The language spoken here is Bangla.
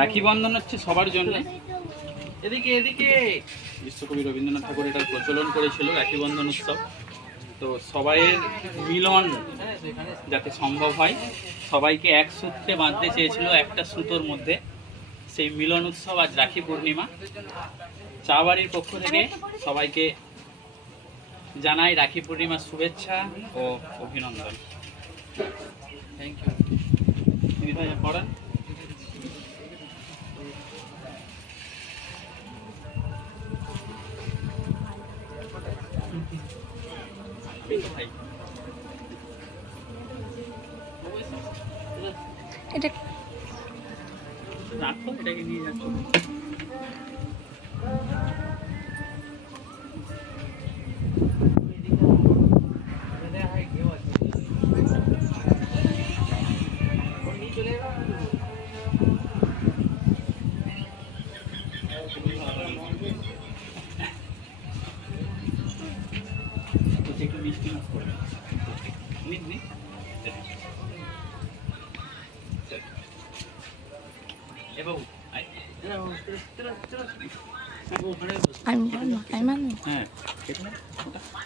রাখি বন্ধন হচ্ছে সবার জন্য। এদিকে এদিকে বিশ্বকবি রবীন্দ্রনাথ ঠাকুর এটার প্রচলন করেছিল রাখি বন্ধন উৎসব। তো সবাইয়ের মিলন যাতে সম্ভব হয়, সবাইকে এক সূত্রে বাঁধতে চেয়েছিল একটা সুতোর মধ্যে, সেই মিলন উৎসব আজ রাখি পূর্ণিমা। চা বাড়ির পক্ষ থেকে সবাইকে জানাই রাখি পূর্ণিমার শুভেচ্ছা ও অভিনন্দন। থ্যাংক ইউ ভাই পড়ান। এটা রাখো, এটাকে নিয়ে যাচ্ছ। একটু মিষ্টি মুখ করবে। আমি মানো হ্যাঁ